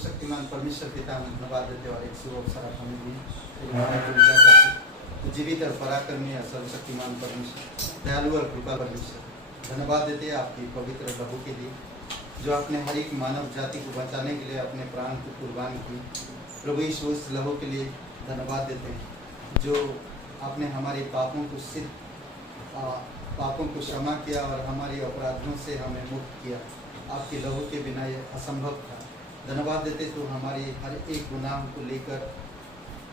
सर्वशक्तिमान परमेश्वर पिता हम धन्यवाद देते और एक शुभ अवसर आप हमें दिए तो जीवित और पराक्रमी और सर्वशक्तिमान परमेश्वर, दयालु और कृपा परमेश्वर, धन्यवाद देते हैं आपकी पवित्र लहू के लिए जो आपने हर एक मानव जाति को बचाने के लिए अपने प्राण को कुर्बान की। प्रभु यीशु उस लहू के लिए धन्यवाद देते हैं जो आपने हमारे पापों को क्षमा किया और हमारे अपराधों से हमें मुक्त किया। आपके लहू के बिना यह असंभव था। धन्यवाद देते तो हमारे हर एक गुनाह को लेकर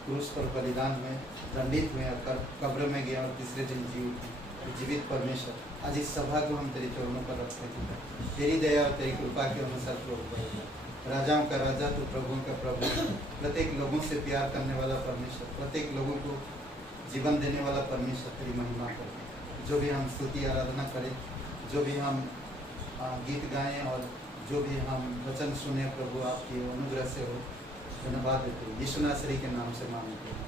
क्रूस पर बलिदान हुए, दंडित हुए और कब्र में गए और तीसरे दिन जीवित परमेश्वर, आज इस सभा को हम तेरे चरणों पर रखते हैं। तेरी दया और तेरी कृपा के अनुसार प्रभु, राजाओं का राजा तो प्रभुओं का प्रभु, प्रत्येक लोगों से प्यार करने वाला परमेश्वर, प्रत्येक लोगों को जीवन देने वाला परमेश्वर, तेरी महिमा कर। जो भी हम स्तुति आराधना करें, जो भी हम गीत गाएं और जो भी हम वचन सुने, प्रभु आपके अनुग्रह से हो। धन्यवाद देते हैं यीशु नासरी के नाम से मांगते हैं।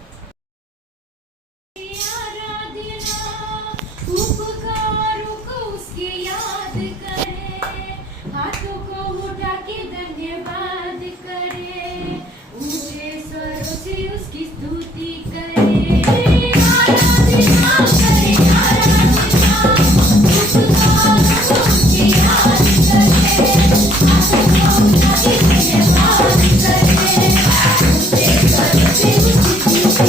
उपकारों को उसकी याद करे, हाथों को उठा के धन्यवाद करे, ऊंचे स्वरों से उसकी स्तुति करे। आराधना करे, आराधना, उपकारों को उसकी याद करे, हाथों को उठा के धन्यवाद करे, ऊंचे स्वरों से उसकी स्तुति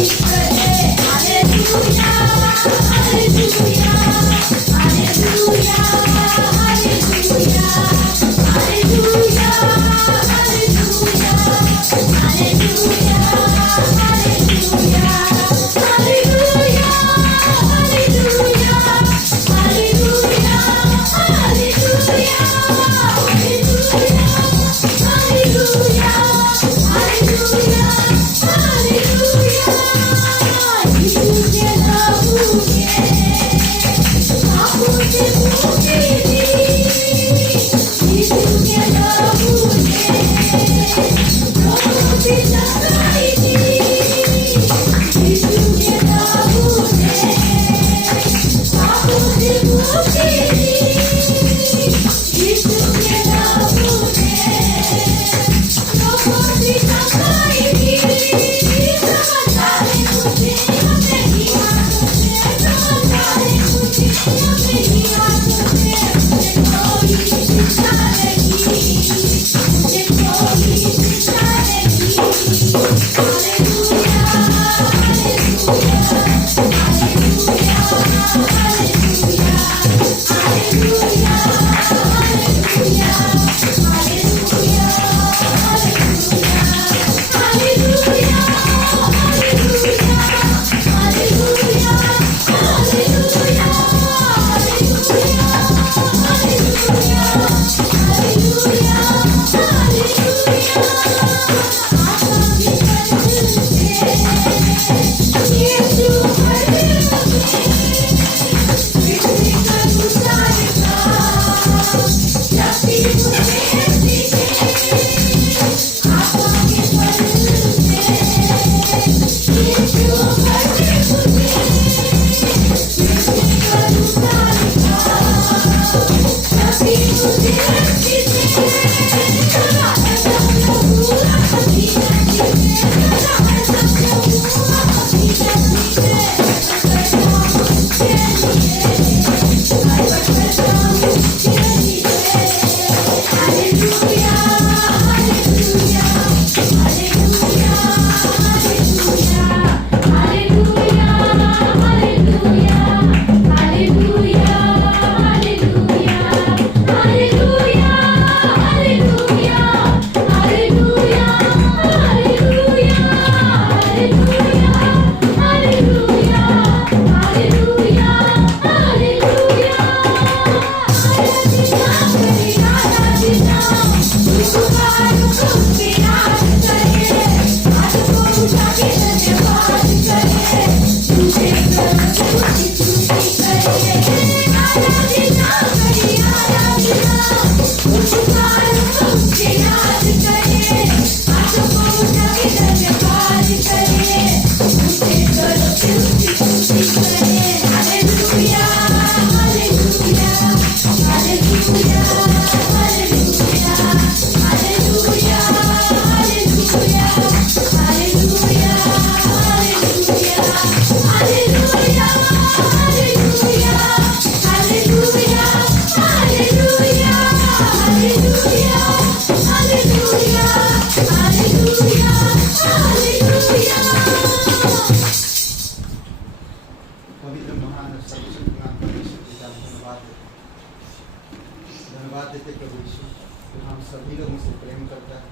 करता है।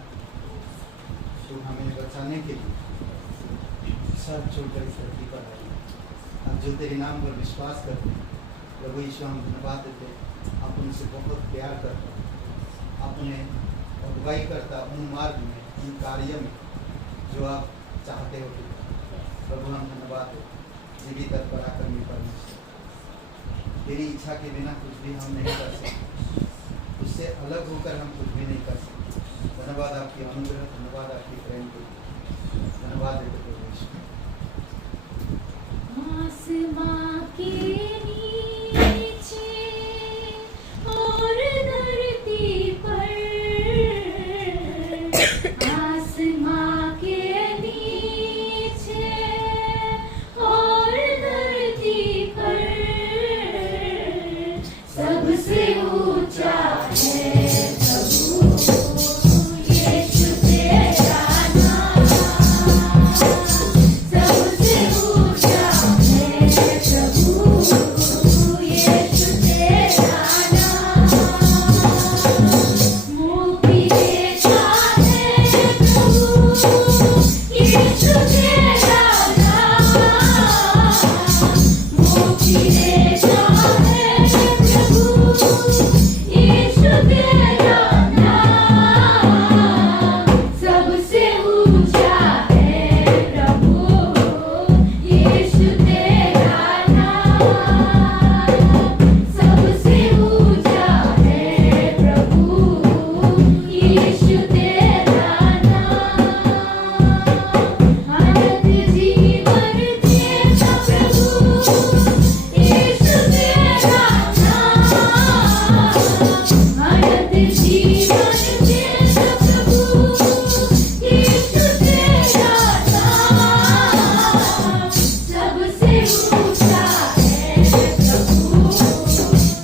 तू हमें बचाने के लिए सब छोड़कर इस धरती पर आए। अब जो तेरे नाम पर विश्वास करते हैं, प्रभु यीशु हम धन्यवाद देते, आप उनसे बहुत प्यार करता, अपने अगुवाई करता उन मार्ग में, उन कार्य में जो आप चाहते हो। प्रभु हम धन्यवाद देते, जीवित पराक्रमी परमेश्वर, तेरी इच्छा के बिना कुछ भी हम नहीं कर सकते, उससे अलग होकर हम कुछ भी नहीं कर सकते। धन्यवाद आपकी अनुग्रह, धन्यवाद आपकी प्रेम के लिए, धन्यवाद देते प्रभु यीशु। आसमां के नीचे और धरती पर, आसमां के नीचे और धरती पर, सबसे ऊंचा है प्रभु यीशु तेरा नाम। सबसे ऊंचा है प्रभु यीशु तेरा नाम। मुक्ति देता है प्रभु यीशु तेरा नाम। मुक्ति देता है प्रभु यीशु तेरा नाम। सबसे ऊंचा है प्रभु यीशु तेरा नाम। सबसे ऊंचा है प्रभु यीशु तेरा नाम। अनंत जीवन देता प्रभु यीशु तेरा नाम। अनंत जीवन देता प्रभु यीशु तेरा नाम। सबसे ऊंचा है प्रभु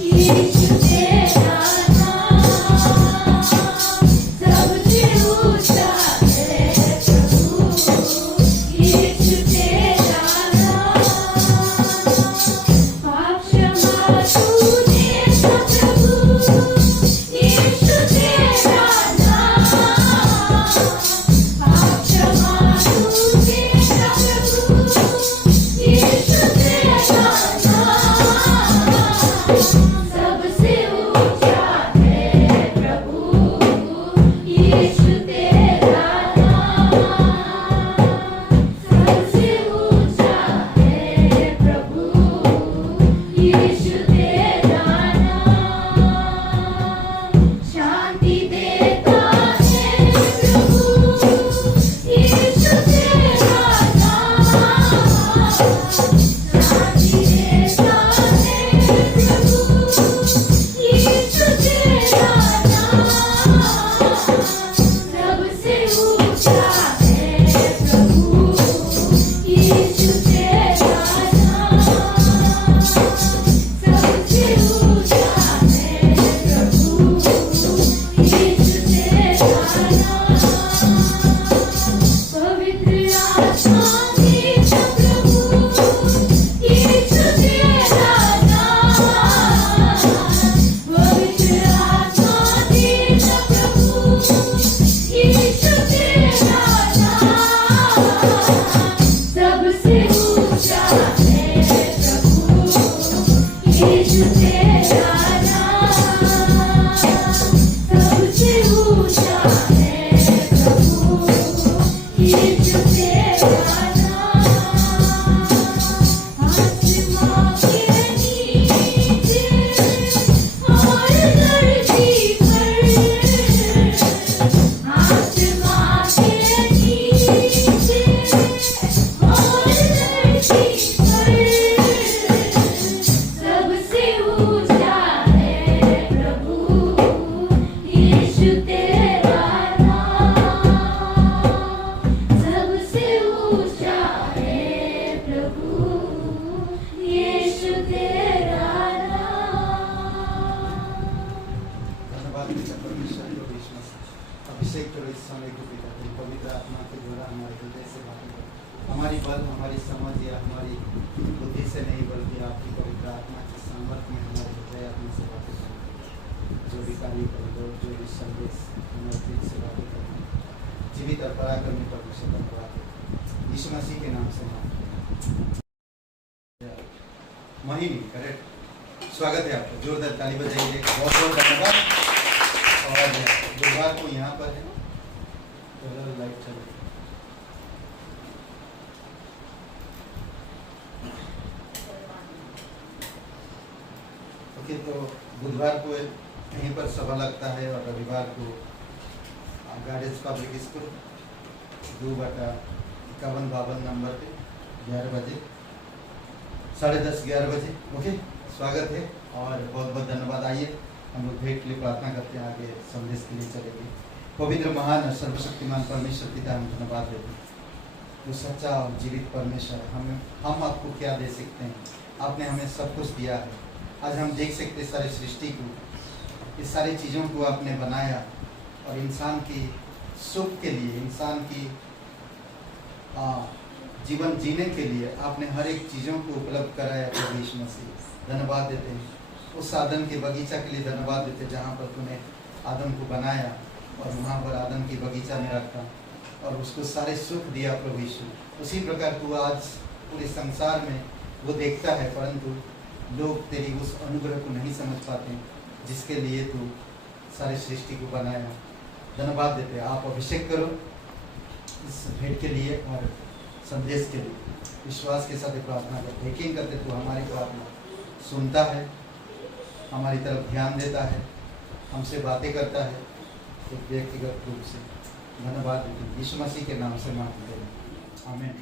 यीशु तेरा नाम। सबसे ऊंचा है प्रभु यीशु तेरा नाम। पाप क्षमा तू देता प्रभु यीशु तेरा नाम। पाप क्षमा तू देता प्रभु यीशु तेरा नाम। सबसे ऊंचा है प्रभु यीशु तेरा नाम। सबसे ऊंचा है प्रभु यीशु तेरा नाम। शांति देता है प्रभु यीशु तेरा नाम। शांति देता है प्रभु यीशु तेरा नाम। सबसे ऊंचा है प्रभु यीशु तेरा नाम। सबसे ऊंचा है प्रभु यीशु तेरा नाम। पवित्र आत्मा देता प्रभु यीशु तेरा नाम। पवित्र आत्मा देता प्रभु यीशु तेरा नाम। सबसे ऊंचा है प्रभु यीशु तेरा नाम। सबसे ऊंचा है प्रभु यीशु तेरा नाम। आसमां के नीचे और धरती पर, आसमां के नीचे और धरती पर, सबसे ऊंचा है प्रभु यीशु तेरा नाम। सबसे ऊंचा है प्रभु यीशु तेरा नाम। धन्यवाद देते परमेश्वर को विश्वास अभिषेक करो इस समय को पिता, तेरी पवित्र आत्मा के द्वारा हमारे हृदय से बातें करो। हमारी बल, हमारी समझ या हमारी बुद्धि से नहीं, बल्कि आपकी पवित्र आत्मा के सामर्थ्य में हमारे हृदय आत्मा से बातें करो। जो भी कार्य करेंगे, जो भी संदेश नजदीक से बातें करेंगे, जीवित और पराक्रमी प्रभु से धन्यवाद देते, यीशु मसीह के नाम से मांगते हैं। मोहिनी, करेक्ट, स्वागत है आपका, जोरदार ताली बजाइए, बहुत बहुत धन्यवाद। और बुधवार को यहाँ पर है, कलर लाइट चल रही है। ओके, तो बुधवार को यहीं पर सभा लगता है और रविवार को गार्डेंस पब्लिक स्कूल 2/51-52 नंबर पे 11 बजे, 10:30 11 बजे। ओके, स्वागत है और बहुत बहुत धन्यवाद। आइए हम लोग भेंट के लिए प्रार्थना करते हैं, आगे संदेश के लिए चलेंगे। पवित्र महान और सर्वशक्तिमान परमेश्वर पिता, हम धन्यवाद देते हैं, जो सच्चा और जीवित परमेश्वर है। हम आपको क्या दे सकते हैं, आपने हमें सब कुछ दिया है। आज हम देख सकते हैं सारी सृष्टि को, इस सारी चीज़ों को आपने बनाया और इंसान की सुख के लिए, इंसान की जीवन जीने के लिए आपने हर एक चीज़ों को उपलब्ध कराया प्रभु यीशु मसीह। धन्यवाद देते हैं उस आदम के बगीचा के लिए, धन्यवाद देते हैं जहाँ पर तूने आदम को बनाया और वहाँ पर आदम की बगीचा में रखा और उसको सारे सुख दिया प्रभु यीशु। उसी प्रकार तू आज पूरे संसार में वो देखता है, परंतु लोग तेरी उस अनुग्रह को नहीं समझ पाते जिसके लिए तू सारी सृष्टि को बनाया। धन्यवाद देते हैं, आप अभिषेक करो इस भेंट के लिए और संदेश के लिए। विश्वास के साथ प्रार्थना करते, यकीन करते तू हमारी प्रार्थना सुनता है, हमारी तरफ ध्यान देता है, हमसे बातें करता है, तो व्यक्तिगत रूप से धन्यवाद देते हैं। यीशु मसीह के नाम से मांगते हैं, आमीन।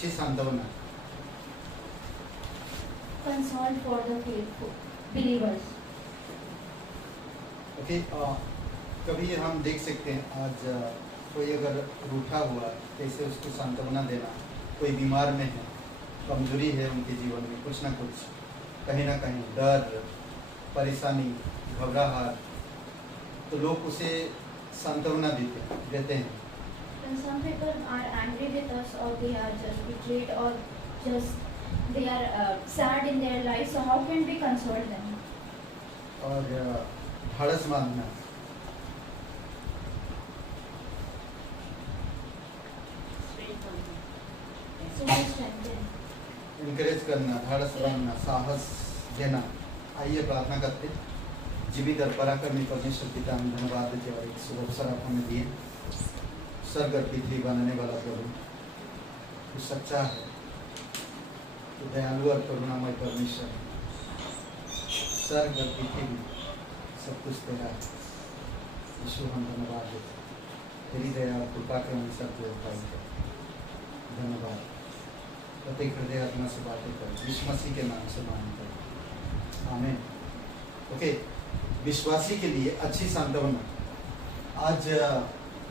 अच्छी सांत्वना। Console for the faithful believers. Okay, कभी हम देख सकते हैं आज कोई अगर रूठा हुआ कैसे उसको सांत्वना देना, कोई बीमार में है, कमजोरी है उनके जीवन में, कुछ ना कुछ कहीं ना कहीं डर, परेशानी, घबराहट, तो लोग उसे सांत्वना देते हैं। When some people are angry with us, or they are just betrayed, or just they are sad in their life, so how can we console them? और ढाढ़स बांधना, So we strengthen. इनकरेज करना, ढाढ़स बांधना, साहस देना। आइए प्रार्थना करते हैं। जीवित और पराक्रमी परमेश्वर पिता, हम धन्यवाद देते और एक शुभ अवसर आप हमें दिए। स्वर्ग और पृथ्वी बनाने वाला प्रभु, तू सच्चा है, तू दयालु और करुणामय परमेश्वर है। स्वर्ग और पृथ्वी सब कुछ तेरा है। यीशु, हम धन्यवाद देते, तेरी दया और कृपा के अनुसार तुझे पाए। धन्यवाद। प्रत्येक हृदय आत्मा से बातें कर, यीशु मसीह के नाम से मांगते हैं, आमीन। ओके, विश्वासी के लिए अच्छी सांत्वना। आज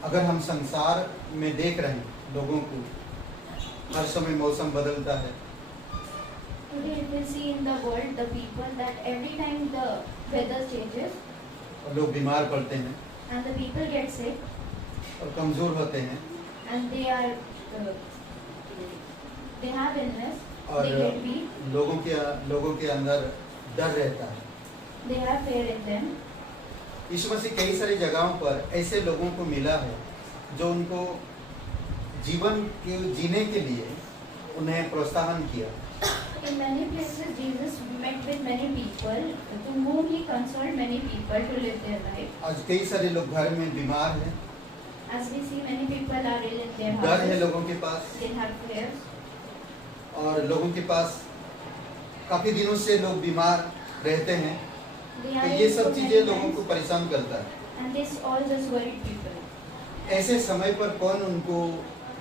अगर हम संसार में देख रहे हैं लोगों को, हर समय मौसम बदलता है। Today you will see in the world the people that every time the weather changes और लोग बीमार पड़ते हैं and the people get sick और कमज़ोर होते हैं and they are they have illness, और they get weak, लोगों के अंदर डर रहता है। they have fear in them. यीशु मसीह कई सारी जगहों पर ऐसे लोगों को मिला है जो उनको जीवन के जीने के लिए उन्हें प्रोत्साहन किया। In many places Jesus met with many people to whom he consoled many people to live their life. आज कई सारे लोग घर में बीमार हैं, As we see, many people are ill in their डर है houses. लोगों के पास, They have fears. और लोगों के पास काफ़ी दिनों से लोग बीमार रहते हैं। They तो are ये ill सब for चीज़ें many लोगों को times, परेशान करता है। and this all just worried people. ऐसे समय पर कौन उनको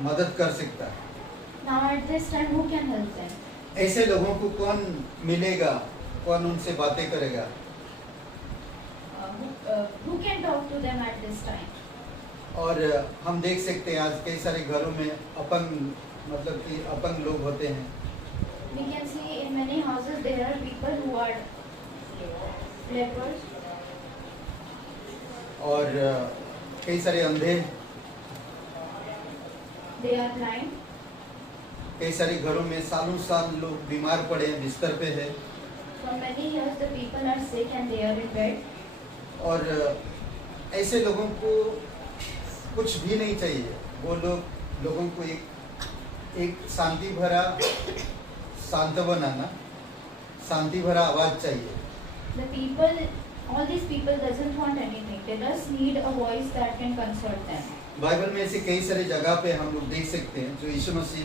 मदद कर सकता है? Now at this time, who can help them? ऐसे लोगों को कौन मिलेगा, कौन उनसे बातें करेगा? Who can talk to them at this time? और हम देख सकते हैं आज कई सारे घरों में अपंग, मतलब कि अपंग लोग होते हैं। We can see in many houses there are people who are lepers, और कई सारे अंधे, they are blind. कई सारे घरों में सालों साल लोग बीमार पड़े हैं, बिस्तर पे है। For many years the people are sick and they are in bed. और ऐसे लोगों को कुछ भी नहीं चाहिए। वो लोगों को एक शांति भरा सांत्वना, शांति भरा आवाज चाहिए। The people, all these people doesn't want anything. They just need a voice that can console them. Bible में ऐसे कई सारे जगह पे हम लोग देख सकते हैं जो यीशु मसीह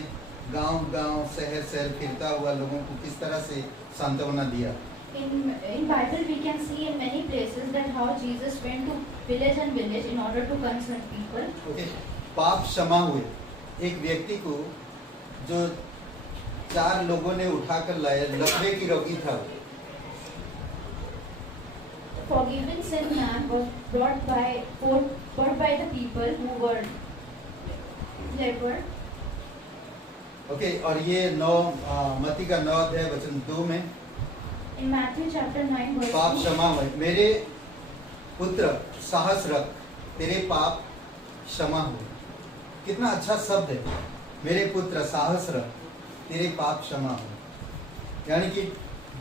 गांव-गांव, शहर-शहर फिरता हुआ लोगों को किस तरह से सांत्वना दिया। In Bible we can see in many places that how Jesus went to village and village in order to console people. Okay, पाप क्षमा हुए एक व्यक्ति को जो 4 लोगों ने उठाकर लाया, लकवे की रोगी था। Forgiven sin man was brought by the people who were leper. Okay, और ये 9 मत्ती का 9 अध्याय वचन 2 में In Matthew chapter 9 verse पाप 2, क्षमा हुए। मेरे पुत्र साहस रख, तेरे पाप क्षमा हुए। कितना अच्छा शब्द है, मेरे पुत्र साहस रख, तेरे पाप क्षमा हुए। यानी कि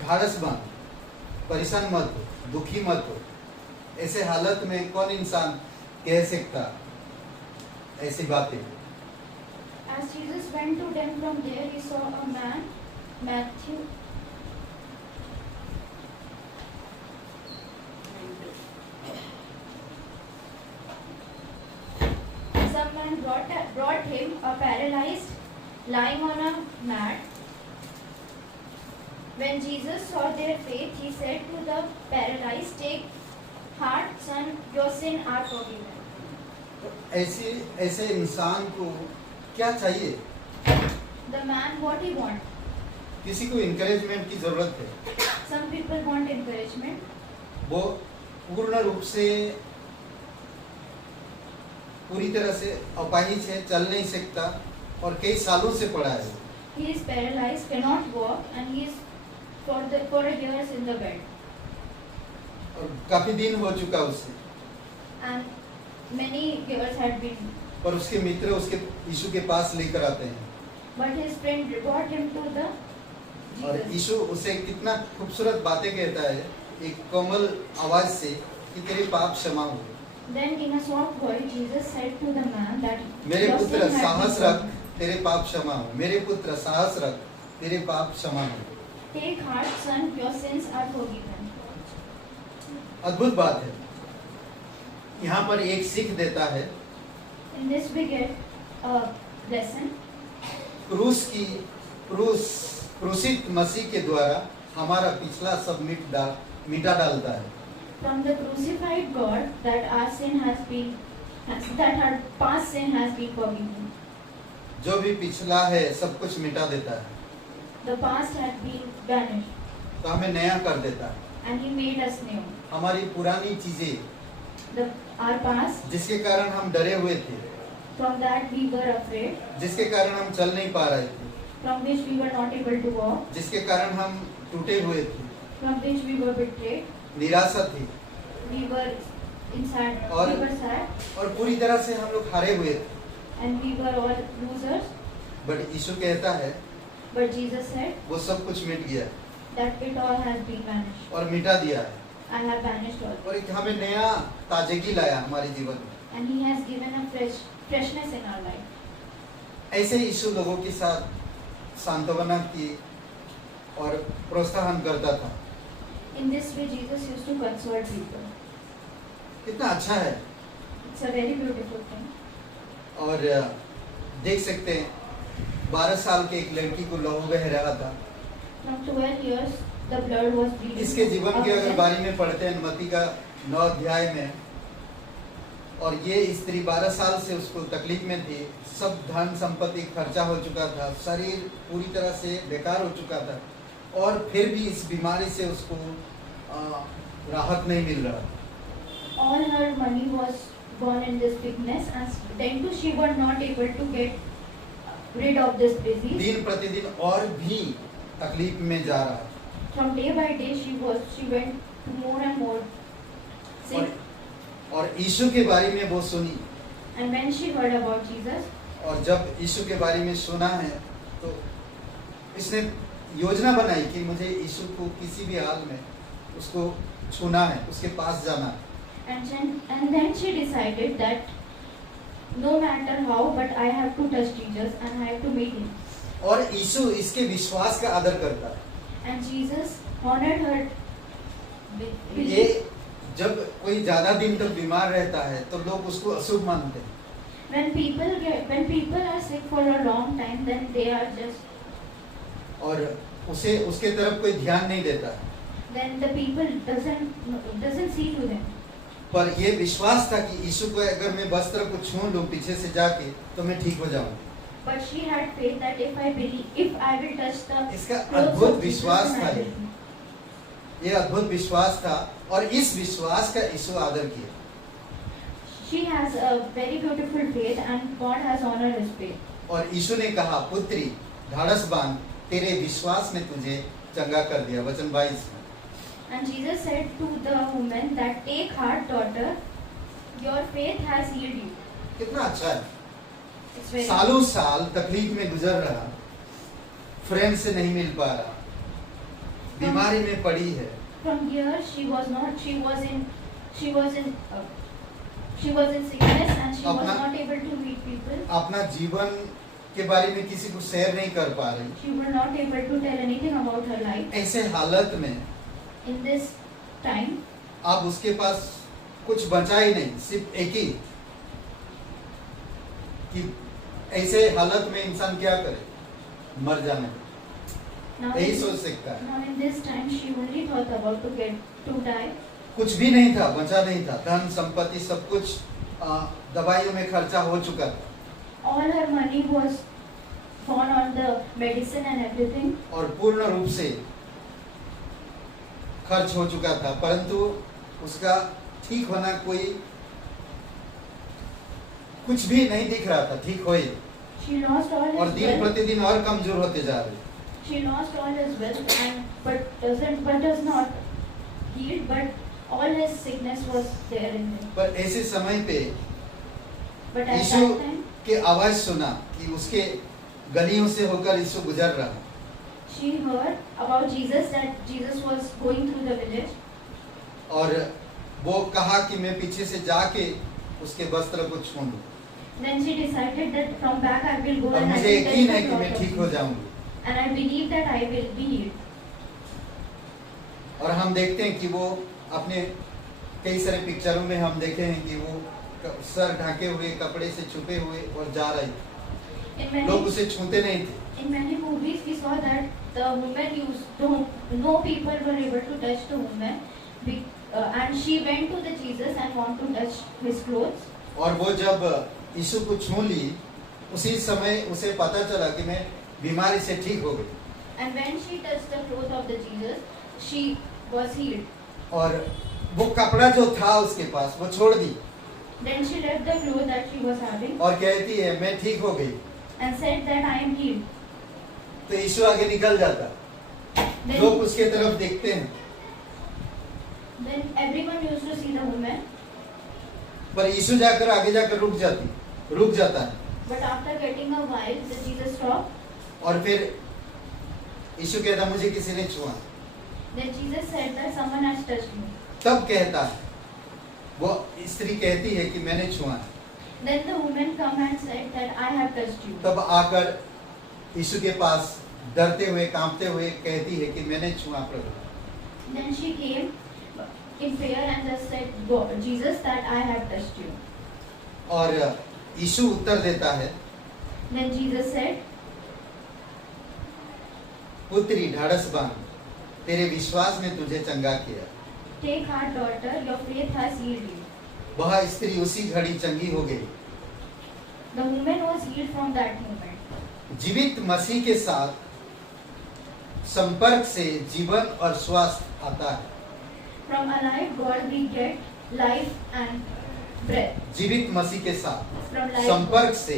ढाढ़स बांध, परेशान मत हो, दुखी मत हो। ऐसे हालत में कौन इंसान कह सकता ऐसी बातें? as Jesus went to them from there, he saw a man, Matthew. Some man brought him a paralyzed lying on a mat. When Jesus saw their faith, he said to the paralyzed, "Take heart, son, your sin are forgiven." तो ऐसे इंसान को क्या चाहिए? The man, what he want? किसी को encouragement की जरूरत है, Some people want encouragement. वो पूर्ण रूप से पूरी तरह से अपाहिज है, चल नहीं सकता और कई सालों से पड़ा है। He is paralyzed, cannot walk, and he is for years in the bed. और काफी दिन हो चुका उसे, And many years had been. पर उसके मित्र उसके यीशु के पास लेकर आते हैं But his friend brought him to the और Jesus. यीशु उसे कितना खूबसूरत बातें कहता है एक कोमल आवाज से कि तेरे पाप क्षमा हुए। Then in a soft voice, Jesus said to the man that मेरे your पुत्र sin had साहस been रख, forgiven. तेरे पाप क्षमा हो। मेरे पुत्र साहस रख, तेरे पाप क्षमा हो। Take heart, son, your sins are forgiven. अद्भुत बात है। यहाँ पर एक सीख देता है, In this we get a lesson. क्रूसित मसीह के द्वारा हमारा पिछला सब मिटा डालता है। From the crucified God, that our sin that our past sin has been forgiven. जो भी पिछला है सब कुछ मिटा देता है, The past had been banished, तो हमें नया कर देता है। and He made us new. हमारी पुरानी चीजें Our past, जिसके कारण हम डरे हुए थे, from that we were afraid, जिसके कारण हम चल नहीं पा रहे थे, from which we were not able to walk, जिसके कारण हम टूटे हुए थे, from which we were betrayed, निराशा थी we were sad, और पूरी तरह से हम लोग हारे हुए थे। and we were all losers. But Yeshu कहता है But Jesus said वो सब कुछ मिट गया that it all has been banished. और मिटा दिया है I have banished all. और एक हमें नया ताजगी लाया हमारे जीवन में। And He has given a freshness in our life. ऐसे यीशु लोगों के साथ सांत्वना की और प्रोत्साहन करता था। In this way, Jesus used to console people. कितना अच्छा है। It's a very beautiful thing. और देख सकते हैं 12 साल के एक लड़की को लहू बह रहा था। From 12 years, the blood was bleeding. इसके जीवन के अगर बारे में पढ़ते हैं मत्ती का 9 अध्याय में, और ये स्त्री 12 साल से उसको तकलीफ में थी, सब धन संपत्ति खर्चा हो चुका था, शरीर पूरी तरह से बेकार हो चुका था और फिर भी इस बीमारी से उसको राहत नहीं मिल रहा। All her money was gone in this sickness, and then too she was not able to get rid of this disease. दिन प्रतिदिन और भी तकलीफ में जा रहा था। From day by day, she went more and more sick. और यीशु के बारे में वो सुनी, And when she heard about Jesus, और जब यीशु के बारे में सुना है तो इसने योजना बनाई कि मुझे यीशु को किसी भी हाल में उसको छूना है, उसके पास जाना है। and then she decided that no matter how, but I have to touch Jesus and I have to meet Him. और यीशु इसके विश्वास का आदर करता है। And Jesus honored her ये belief. जब कोई ज्यादा दिन तक बीमार रहता है तो लोग उसको अशुभ मानते हैं। When people are sick for a long time, then they are just, और उसके तरफ कोई ध्यान नहीं देता है। then the people doesn't see to them. पर ये विश्वास था कि यीशु को अगर मैं वस्त्र को छू लूं पीछे से जाके तो मैं ठीक हो जाऊंगा। But she had faith that if I will touch the इसका clothes अद्भुत of Jesus, विश्वास then था I will. ये अद्भुत विश्वास था और इस विश्वास का यीशु आदर किया। She has a very beautiful faith, and God has honored His faith. और यीशु ने कहा, पुत्री ढाढ़स बांध, तेरे विश्वास ने तुझे चंगा कर दिया। वचन 22 में। And Jesus said to the woman that take heart, daughter, your faith has healed you. कितना अच्छा है। It's very सालों साल तकलीफ में गुजर रहा, फ्रेंड से नहीं मिल पा रहा, बीमारी में पड़ी है। From here she was in sickness, and she was not able to meet people. अपना जीवन के बारे में किसी को शेयर नहीं कर पा रही। She was not able to tell anything about her life. ऐसे हालत में In this time, अब उसके पास कुछ बचा ही नहीं, सिर्फ एक ही कि ऐसे हालत में इंसान क्या करे, मर जाने। यही सोच सकता है। now in this time she only thought about to die. कुछ भी नहीं था, बचा नहीं था, धन संपत्ति सब कुछ दवाइयों में खर्चा हो चुका था। All her money was gone on the medicine and everything. और पूर्ण रूप से खर्च हो चुका था, परंतु उसका ठीक होना कोई कुछ भी नहीं दिख रहा था ठीक होए, She lost all और his दिन wealth. प्रतिदिन और कमजोर होते जा रहे। She lost all his wealth and but does not healed, but all his sickness was there in him. पर ऐसे समय पे But at Yeshu that time, की आवाज सुना कि उसके गलियों से होकर यीशु गुजर रहा, she heard about Jesus, that Jesus was going through the village. और वो कहा कि मैं पीछे से जाके उसके वस्त्र को छू लूं, Then she decided that from back I will go और and I मुझे will touch यकीन the है कि cloth मैं of ठीक हो Jesus. जाऊंगी। And I believe that I will be healed. और हम देखते हैं कि वो अपने कई सारे पिक्चरों में हम देखे हैं कि वो सर ढके हुए, कपड़े से छुपे हुए और जा रही थी, In लोग many उसे छूते नहीं थे। in many movies we saw that the woman used to, no people were able to touch the woman, and she went to the Jesus and want to touch his clothes. और वो जब यीशु को छू ली, उसी समय उसे पता चला कि मैं बीमारी से ठीक हो गई, And when she touched the cloth of the Jesus, she was healed. और वो कपड़ा जो था उसके पास वो छोड़ दी Then she left the cloth that she was having और कहती है मैं ठीक हो गई। and said that I am healed. तो यीशु आगे निकल जाता, Then, लोग उसके तरफ देखते हैं, then everyone used to see the woman, पर यीशु जाकर आगे जाकर रुक जाता है, but after getting a while, the Jesus stopped. और फिर यीशु कहता मुझे किसी ने छुआ। Then Jesus said that someone has touched me. तब कहता है, वो स्त्री कहती है कि मैंने छुआ। Then the woman come and said that I have touched you. तब आकर यीशु के पास डरते हुए कांपते हुए कहती है कि मैंने छुआ प्रभु। Then she came in fear and just said, "Go, Jesus, that I have touched you." और यीशु उत्तर देता है, Then Jesus said, पुत्री ढाढ़स बांध, तेरे विश्वास ने तुझे चंगा किया। "Take heart, daughter, your faith has healed you." वह स्त्री उसी घड़ी चंगी हो गई। The woman was healed from that moment. जीवित मसीह के साथ संपर्क से जीवन और स्वास्थ्य आता है। From alive God we get life and breath. जीवित मसीह के साथ From life, संपर्क से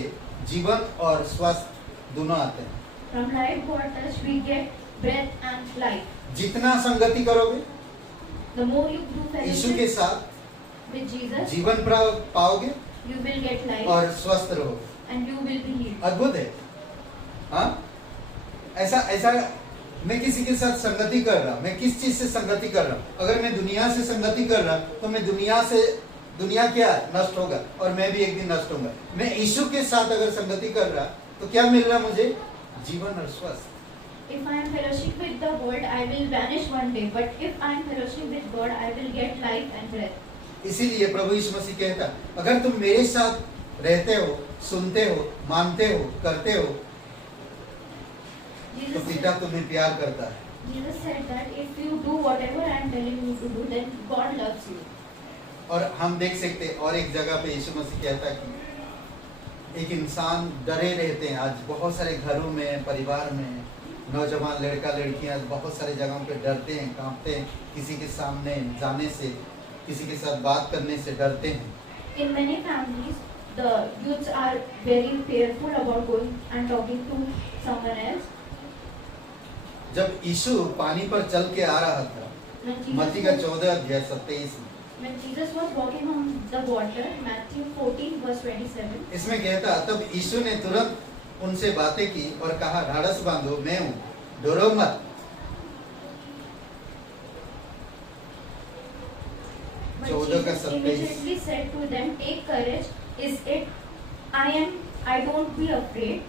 जीवन और स्वास्थ्य दोनों आते हैं। from life God touch we get breath and life. जितना संगति करोगे The more you do यीशु के fellowship साथ, with Jesus, जीवन पाओगे you will get life और स्वस्थ रहोगे। and you will be healed. अद्भुत है। हाँ, ऐसा मैं किसी के साथ संगति कर रहा, मैं किस चीज से संगति कर रहा? अगर मैं दुनिया से संगति कर रहा तो मैं दुनिया क्या नष्ट होगा और मैं भी एक दिन नष्ट होगा। मैं यीशु के साथ अगर संगति कर रहा तो क्या मिल रहा मुझे? जीवन और स्वस्थ। If I am fellowship with the world, I will vanish one day. But if I am fellowship with God, I will get life and breath. इसीलिए प्रभु यीशु मसीह कहता, अगर तुम मेरे साथ रहते हो, सुनते हो, मानते हो, करते हो, तो Jesus पिता said, तुम्हें प्यार करता है। Jesus said that if you do whatever I am telling you to do, then God loves you. और हम देख सकते हैं और एक जगह पे यीशु मसीह कहता है कि एक इंसान डरे रहते हैं। आज बहुत सारे घरों में, परिवार में नौजवान लड़का लड़कियां बहुत सारे जगहों पे डरते हैं, कांपते हैं, किसी के सामने जाने से, किसी के साथ बात करने से डरते हैं। In many families, the youths are very fearful about going and talking to someone else. जब यीशु पानी पर चल के आ रहा था, When मत्ती का 14:27 में, when Jesus was walking on the water, Matthew 14 verse 27. इसमें कहता, तब यीशु ने तुरंत उनसे बातें की और कहा, ढाढ़स बांधो, मैं हूँ, डरो मत। But 14 का Jesus 27। immediately said to them, "Take courage, is it? I don't be afraid."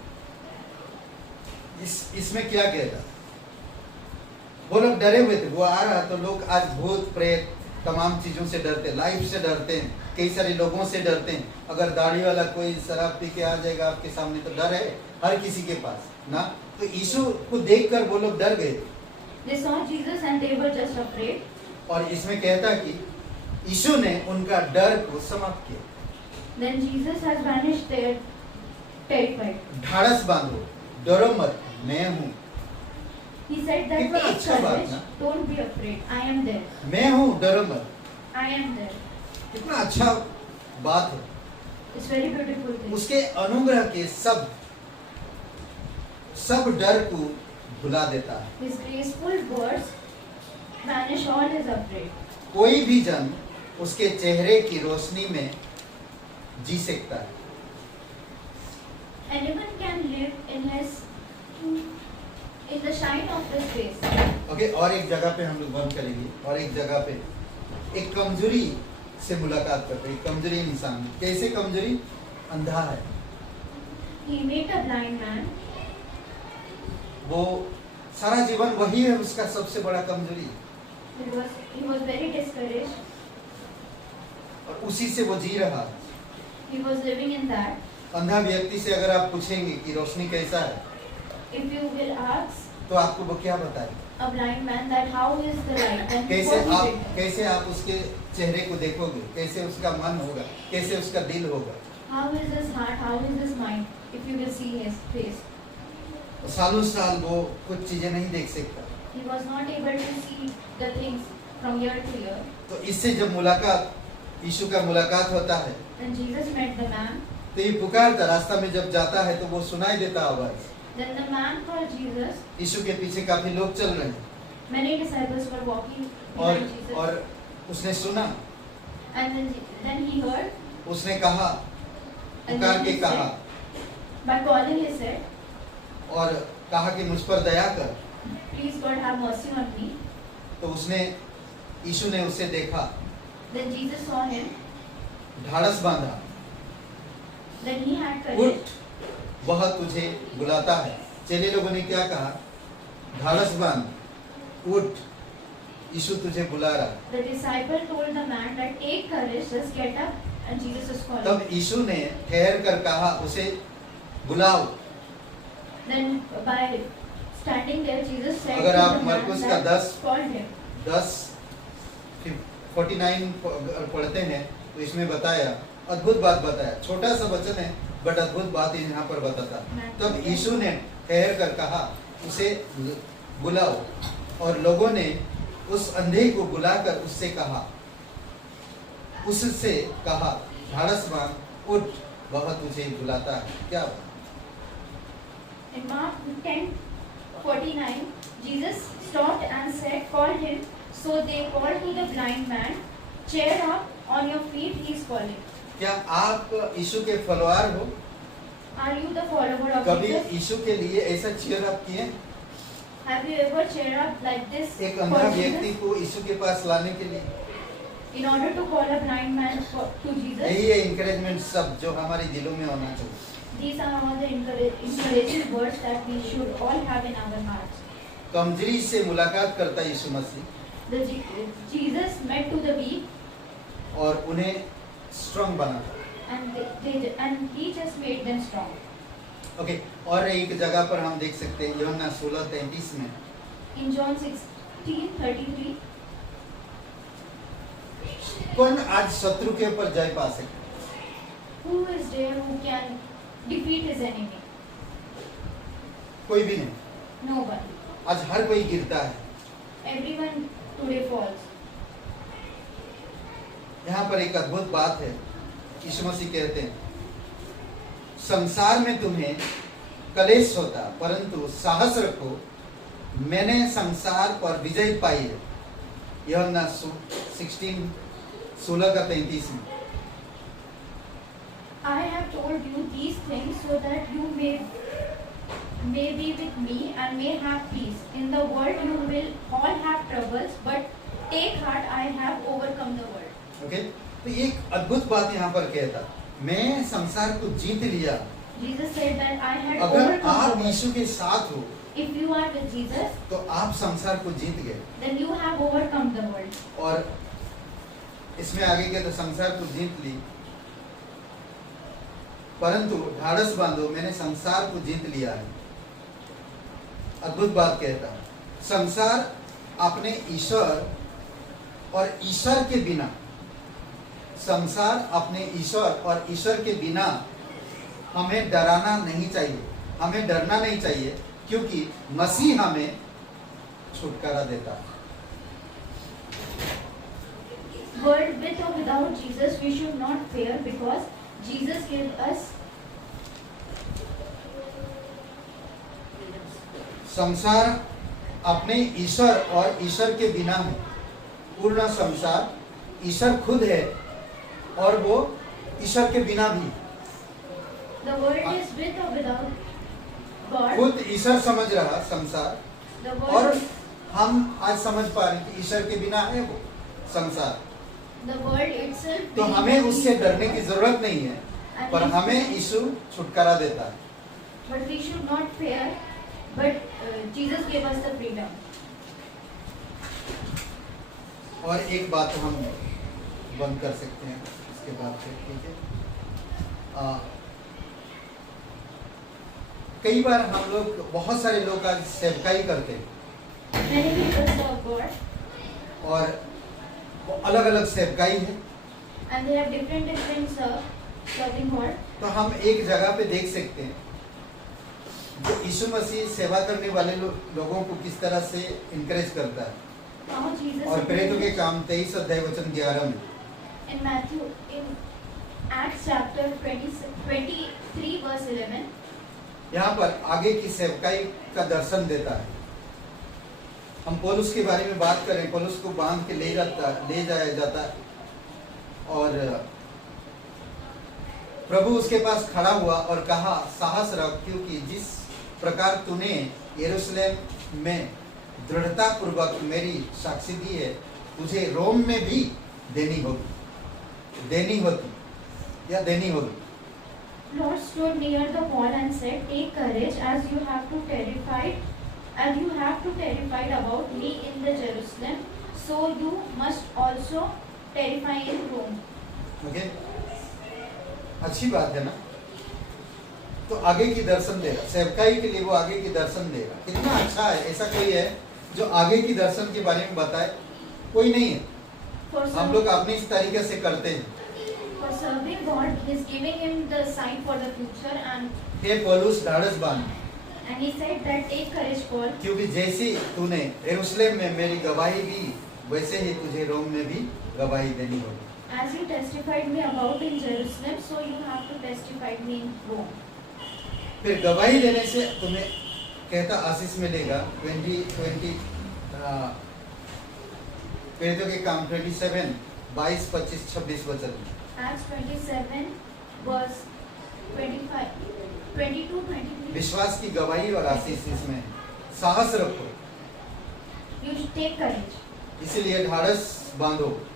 इसमें क्या कहता? वो लोग डरे हुए थे, वो आ रहा तो लोग आज भूत प्रेत तमाम चीजों से डरते, लाइफ से डरते हैं, कई सारे लोगों से डरते हैं। अगर दाढ़ी वाला कोई शराब पी के आ जाएगा आपके सामने तो डर है हर किसी के पास ना। तो यीशु को देखकर वो लोग डर गए। They saw Jesus and they were just afraid. और इसमें कहता कि यीशु ने उनका डर को समाप्त किया। Then Jesus has vanished there, terrified. ढाढ़स बांधो, डरो मत, मैं हूँ। He said that कितना take अच्छा बात courage, ना। don't be afraid, I am there, मैं हूँ, डरो मत। I am there. कितना अच्छा बात है। It's very beautiful thing. उसके अनुग्रह के सब डर को भुला देता है। His graceful words banish all his afraid. कोई भी जन उसके चेहरे की रोशनी में जी सकता है। Anyone can live in the shine of his face. Okay, और एक जगह पे हम लोग बंद करेंगे। और एक जगह पे एक कमजोरी से मुलाकात करते हैं। एक कमजोरी इंसान, कैसे कमजोरी? अंधा है He met a blind man. वो, सारा जीवन वही है उसका सबसे बड़ा कमजोरी, He was very discouraged. और उसी से वो जी रहा। He was living in that. अंधा व्यक्ति से अगर आप पूछेंगे कि रोशनी कैसा है, If you will ask तो आपको वो क्या बताएगा? a blind man that how is the light, then कैसे आप उसके चेहरे को देखोगे? कैसे उसका मन होगा? कैसे उसका दिल होगा? how is his heart, how is his mind, if you will see his face. सालों साल वो कुछ चीजें नहीं देख सकता। He was not able to see the things from year to year. तो इससे जब मुलाकात, यीशु का मुलाकात होता है, When Jesus met the man, तो ये पुकारता, रास्ता में जब जाता है तो वो सुनाई देता आवाज। then the man called Jesus. यीशु के पीछे काफी लोग चल रहे हैं, Many disciples were walking और behind Jesus. और उसने सुना, And then he heard, उसने कहा, and पुकार then के he कहा, said, by calling he said, और कहा कि मुझ पर दया कर। please God have mercy on me. तो उसने, यीशु ने उसे देखा, Then Jesus saw him. ढाढ़स बांधा, Then he had courage. उठ, वह तुझे बुलाता है। चेले लोगों ने क्या कहा? ढाढ़स बांध, उठ, यीशु तुझे बुला रहा। The disciple told the man that take courage, just get up, and Jesus is calling. तब यीशु ने ठहर कर कहा, उसे बुलाओ। Then by standing there, Jesus said अगर to आप the man मरकुस का that 10 called him. 10:49 पढ़ते हैं तो इसमें बताया, अद्भुत बात बताया। छोटा सा वचन है बट अद्भुत बात यहाँ पर बताता। तब यीशु ने ठहर कर कहा, उसे बुलाओ। और लोगों ने उस अंधे को बुलाकर उससे कहा, ढाढ़स बांध, उठ, वह तुझे बुलाता है। क्या? In Mark 10:49, Jesus stopped and said, call him. So they called to the blind man, cheer up, on your feet, he is calling. क्या आप यीशु के फॉलोअर हो? Are you the follower of कभी Jesus? यीशु के लिए ऐसा चीयर अप किए? Have you ever cheered up like this एक for अंधा व्यक्ति Jesus? को यीशु के पास लाने के लिए। In order to call a blind man to Jesus? यही है इंकरेजमेंट सब जो हमारे दिलों में होना चाहिए। These are all the encouraging words that we should all have in our hearts. कमजोरी से मुलाकात करता है यीशु मसीह Jesus met to the weak और उन्हें स्ट्रांग बनाता। and he just made them strong. Okay, और एक जगह पर हम देख सकते हैं यूहन्ना 16:33 में, In John 16:33, कौन आज शत्रु के ऊपर जय पा सकता? who is there who can defeat his enemy? कोई भी नहीं। No one. आज हर कोई गिरता है। Everyone today falls. यहाँ पर एक अद्भुत बात है, यीशु मसीह कहते हैं, संसार में तुम्हें कलेश होता, परंतु साहस रखो, मैंने संसार पर विजय पाई है। यूहन्ना 16:33 में। I have told you these things so that you may be with me and may have peace. In the world you will all have troubles, but take heart, I have overcome the world. Okay, तो एक अद्भुत बात यहाँ पर कहता, मैं संसार को जीत लिया। Jesus said that I had अगर overcome आप the world. यीशु के साथ हो If you are with Jesus, तो आप संसार को जीत गए। then you have overcome the world. और इसमें आगे के तो संसार को जीत ली, परंतु ढाढ़स बांधो, मैंने संसार को जीत लिया है। अद्भुत बात कहता है, संसार अपने ईश्वर और ईश्वर के बिना, संसार अपने ईश्वर और ईश्वर के बिना हमें डराना नहीं चाहिए। हमें डरना नहीं चाहिए, क्योंकि मसीह हमें छुटकारा देता है। World with or without Jesus, we should not fear because Jesus gave us. संसार अपने ईश्वर और ईश्वर के बिना है। पूर्ण संसार ईश्वर खुद है और वो ईश्वर के बिना भी। The world is with or without God. खुद ईश्वर समझ रहा संसार, The और world, हम आज समझ पा रहे कि ईश्वर के बिना है वो संसार। the world itself. तो हमें उससे डरने की जरूरत नहीं है, पर हमें यीशु छुटकारा देता है। But we should not fear. But Jesus gave us the freedom. और एक बात हम बंद कर सकते हैं इसके बाद से, ठीक है। कई बार हम लोग, बहुत सारे लोग आज सेवकाई करते हैं Many people serve God, और अलग अलग सेवकाई है। and they have different serving God. तो हम एक जगह पे देख सकते हैं जो यीशु मसीह सेवा करने वाले लोगों को किस तरह से इनकरेज करता है। How Jesus. और प्रेरितों के काम 23 अध्याय वचन 11 में, In Matthew, in Acts chapter 23 verse 11, यहाँ पर आगे की सेवकाई का दर्शन देता है। हम पौलुस के बारे में बात करें, पौलुस को बांध के ले जाया जाता है, और प्रभु उसके पास खड़ा हुआ और कहा, साहस रख, क्योंकि जिस प्रकार तूने यरूशलेम में दृढ़ता पूर्वक मेरी साक्षी दी है, तुझे रोम में भी देनी होगी। Lord stood near the wall and said, "Take courage, as you have to terrified about me in the Jerusalem, so you must also terrify in Rome." Okay, अच्छी बात है ना। तो आगे की दर्शन देगा, सेवकाई के लिए वो आगे की दर्शन देगा। कितना अच्छा है। ऐसा कोई है जो आगे की दर्शन के बारे में बताए? कोई नहीं है। हम लोग अपने इस तरीके से करते हैं। For serving God, He is giving him the sign for the future, and हे पौलुस, ढाढ़स बांध, he said that take courage, Paul, क्योंकि जैसी तूने यरूशलेम में मेरी गवाही दी, वैसे ही तुझे रोम में भी गवाही देनी होगी। as you testified me about in Jerusalem, so you have to testify me in Rome. फिर गवाही देने से तुम्हें कहता आशीष मिलेगा। 20 प्रेरितों के काम 27 22 25 26 वचन। Acts 27 verse 25, 22, 23. विश्वास की गवाही और आशीष इसमें है। साहस रखो, You should take courage. इसीलिए ढाढ़स बांधो।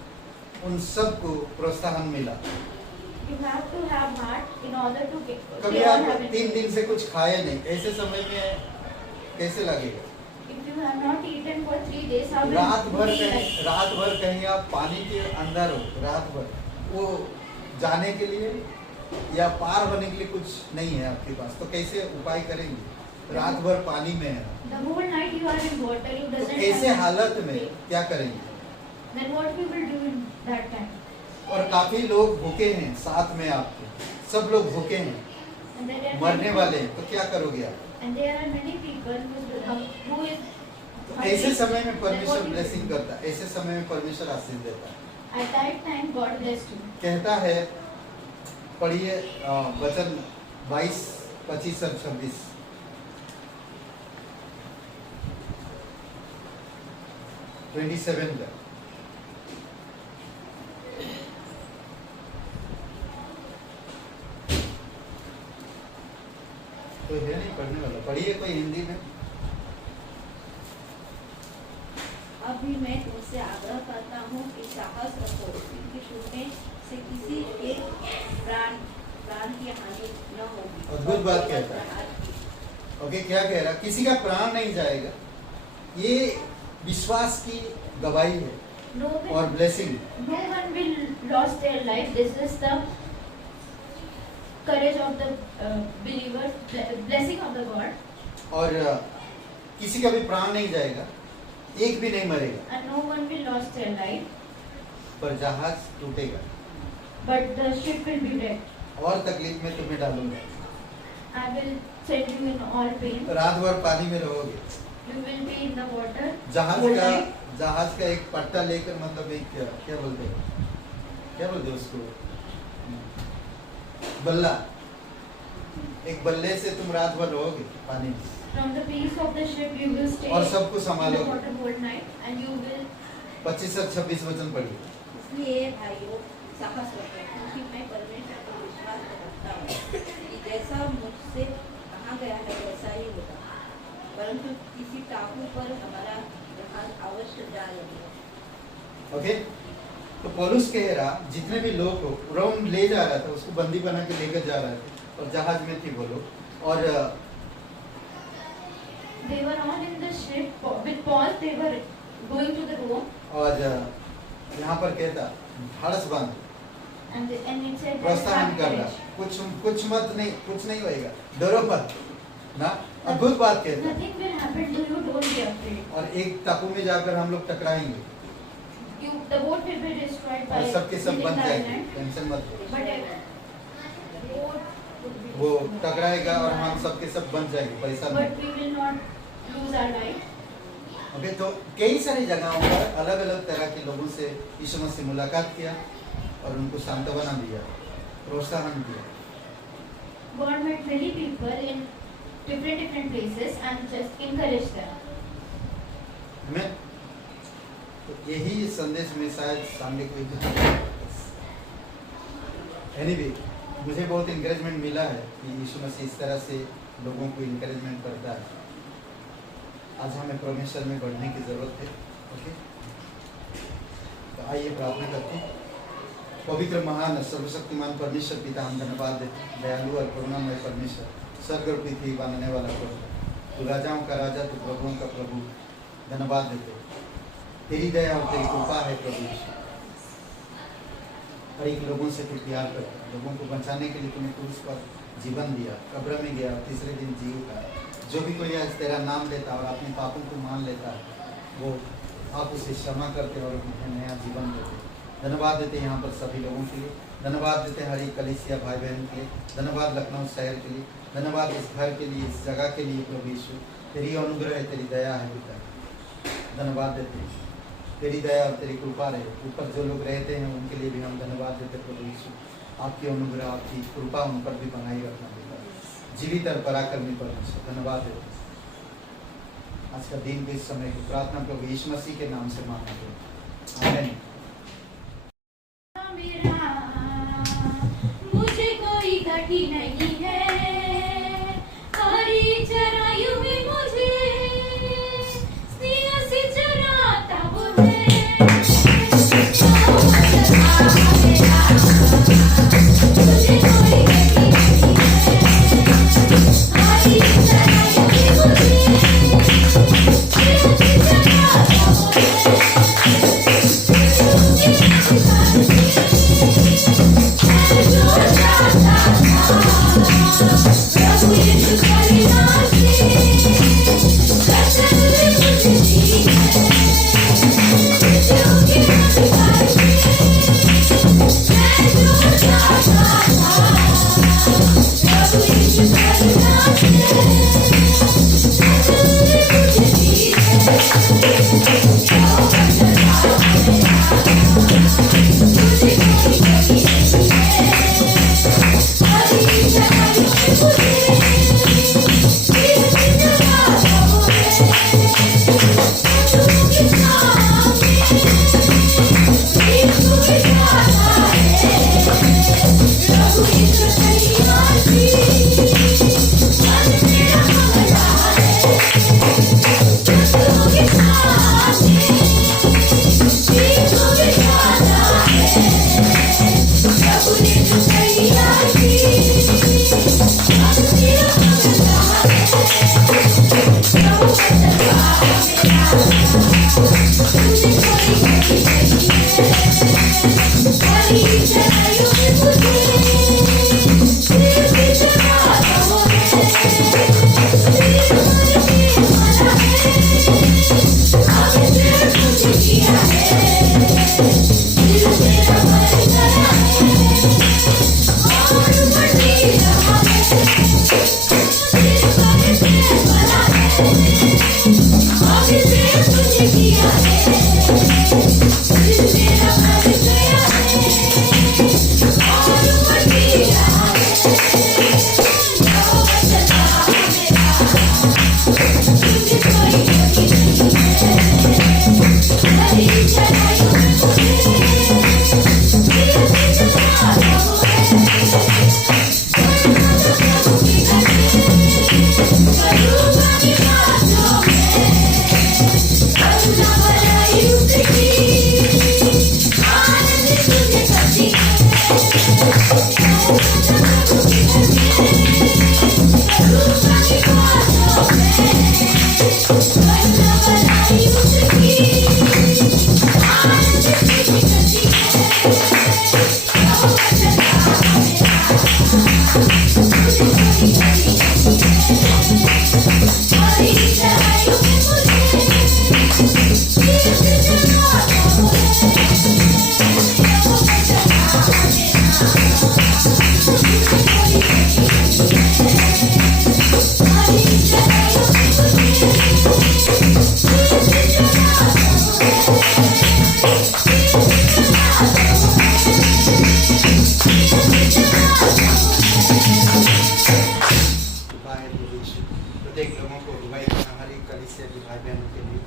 उन सबको प्रोत्साहन मिला। You have to have heart in order to get. कभी they all आप have it. 3 दिन से कुछ खाए नहीं, ऐसे समय में कैसे लगेगा? If you have not eaten for 3 days, how will रात you भर feel like? कहीं आप पानी के अंदर हो, रात भर वो जाने के लिए या पार होने के लिए कुछ नहीं है आपके पास, तो कैसे उपाय करेंगे? रात भर पानी में है, The whole night you are in water, you तो doesn't ऐसे have हालत में क्या करेंगे? Then what we will do in that time? और काफी लोग भूखे हैं साथ में आपके, सब लोग भूखे हैं, And there are मरने many- वाले हैं, तो क्या करोगे आप? And there are many people who is तो ऐसे समय में परमेश्वर ब्लेसिंग करता है, ऐसे समय में परमेश्वर आशीष देता है। at that time God blessed you. कहता है, पढ़िए वचन 22 25 और 26। 27 का। तो है नहीं पढ़ने वाला, पढ़िए कोई हिंदी में। अभी मैं तुमसे आग्रह करता हूँ कि साहस रखो, क्योंकि तुम्हें से किसी एक प्राण की हानि न होगी। अद्भुत बात कहता है। ओके, क्या कह रहा? किसी का प्राण नहीं जाएगा। ये विश्वास की गवाही है No और one, blessing. no one will lose their life. This is the courage of the believer, blessing of the God. और किसी का भी प्राण नहीं जाएगा, एक भी नहीं मरेगा, And no one will lose their life, पर जहाज टूटेगा but the ship will be wrecked. और तकलीफ में तुम्हें डालूंगा। I will send you in all pain. रात भर पानी में रहोगे। You will be in the water. जहाज whole का night. जहाज का एक पट्टा लेकर, मतलब एक क्या बोलते हैं, क्या बोलते हैं उसको, बल्ला, एक बल्ले से तुम रात भर रहोगे पानी में, From the peace of the ship you will stay और सबको in the संभालोगे। water whole night, and you will 25 और 26 वचन पढ़िए। इसलिए भाइयों साहस रखो, क्योंकि मैं परमेश्वर पर विश्वास रखता हूँ कि जैसा मुझसे कहा गया है वैसा ही होगा, परंतु किसी टापू पर हमारा जहाज अवश्य जा रही है। ओके, तो पौलुस कह रहा जितने भी लोग हो रोम ले जा रहा था, उसको बंदी बना के लेकर जा रहे थे, और जहाज में थी वो लोग, और they were all in the ship with Paul. They were going to the Rome, और यहाँ पर कहता ढाढ़स बांध, and it said that प्रोत्साहन कर रहा, कुछ मत नहीं, कुछ नहीं होएगा, डरो मत ना, अद्भुत बात कहता। nothing will happen to you. Don't be afraid. और एक टापू में जाकर हम लोग टकराएंगे, The boat will be destroyed by और सबके सब hitting बन the जाएंगे, island. टेंशन मत लो। But boat would be वो destroyed. टकराएगा और हम सबके सब बन जाएंगे, पैसा नहीं। But we will not lose our life. Okay, तो कई सारी जगहों पर अलग अलग तरह के लोगों से यीशु मसीह मुलाकात किया और उनको सांत्वना दिया, प्रोत्साहन दिया। God met many people in different places and just encouraged them. हमें तो यही संदेश में शायद सामने कोई एनीवे मुझे बहुत इंकरेजमेंट मिला है कि यीशु मसीह इस तरह से लोगों को इंकरेजमेंट करता है। आज हमें परमेश्वर में बढ़ने की जरूरत है। ओके, तो आइए प्रार्थना करते हैं। पवित्र महान सर्वशक्तिमान परमेश्वर पिता, हम धन्यवाद देते, दयालु और करुणामय परमेश्वर, स्वर्ग और पृथ्वी बनाने वाला प्रभु, तू राजाओं का राजा, तू प्रभुओं का प्रभु, धन्यवाद देते, तेरी दया और तेरी कृपा है प्रभु। हर एक लोगों से तू प्यार करता, लोगों को बचाने के लिए तूने क्रूस पर जीवन दिया, कब्र में गया, तीसरे दिन जी उठा। जो भी कोई आज तेरा नाम लेता और अपने पापों को मान लेता है, वो आप उसे क्षमा करते और उन्हें नया जीवन देते। धन्यवाद देते यहाँ पर सभी लोगों के लिए, धन्यवाद देते हर एक कलीसिया भाई बहन के लिए, धन्यवाद लखनऊ शहर के लिए, धन्यवाद इस घर के लिए, इस जगह के लिए प्रभु यीशु, तेरी अनुग्रह है, तेरी दया है पिता। धन्यवाद देते, तेरी दया और तेरी कृपा रहे ऊपर जो लोग रहते हैं उनके लिए भी हम धन्यवाद देते प्रभु यीशु। आपकी अनुग्रह, आपकी कृपा उन पर भी बनाई रखना पिता, जीवित और पराक्रमी परमेश्वर, धन्यवाद देते। आज का दिन के इस समय की प्रार्थना प्रभु यीशु मसीह के नाम से मांगते हैं, आमीन। मुझे कोई कठिन नहीं है, हरी चराइयों में मुझे स्नेह से चराता वो है। मुझे कोई कठिन नहीं है, हरी चराइयों में मुझे स्नेह से चराता वो Yeah. प्रत्येक लोगों को अगुवाई करना, हर एक कलीसिया के भाई बहनों के लिए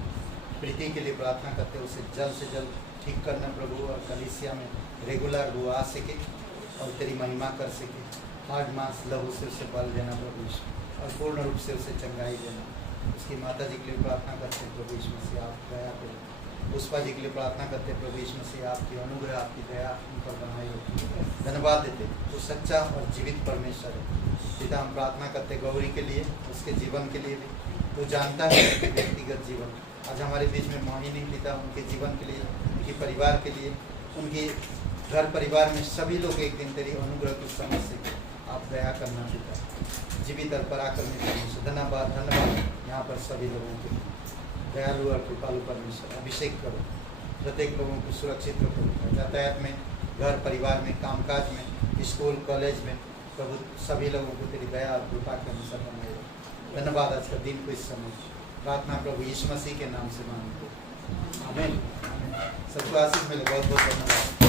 प्रीति के लिए प्रार्थना करते हैं, उसे जल्द से जल्द ठीक करना प्रभु, और कलीसिया में रेगुलर वो आ सके और तेरी महिमा कर सके। 8 मास लहू से उसे बल देना प्रभु यीशु, और पूर्ण रूप से उसे चंगाई देना। उसकी माता जी के लिए प्रार्थना करते हैं प्रभु यीशु मसीह, आप दया करो। पुष्पा जी के लिए प्रार्थना करते हैं प्रभु यीशु मसीह, आपकी अनुग्रह, आपकी दया उन पर बनाई हो। धन्यवाद देते वो सच्चा और जीवित परमेश्वर है। पिता, हम प्रार्थना करते गौरी के लिए, उसके जीवन के लिए भी। तो जानता है उसके व्यक्तिगत जीवन। आज हमारे बीच में मोहिनी पिता, उनके जीवन के लिए, उनके परिवार के लिए, उनके घर परिवार में सभी लोग एक दिन तेरी अनुग्रह को समझ सके। आप दया करना पिता, जीवित और पराक्रमी परमेश्वर। धन्यवाद धन्यवाद यहाँ पर सभी लोगों के दयालु और कृपालु परमेश्वर। अभिषेक करो, प्रत्येक लोगों को सुरक्षित रखो, यातायात में, घर परिवार में, कामकाज में, स्कूल कॉलेज में प्रभु सभी लोगों को तेरी दया और कृपा के अनुसार बनाए रखो। धन्यवाद आज का दिन को इस समय प्रार्थना प्रभु यीशु मसीह के नाम से मांगते हैं, आमीन। सबको आशीष मिले, बहुत बहुत धन्यवाद।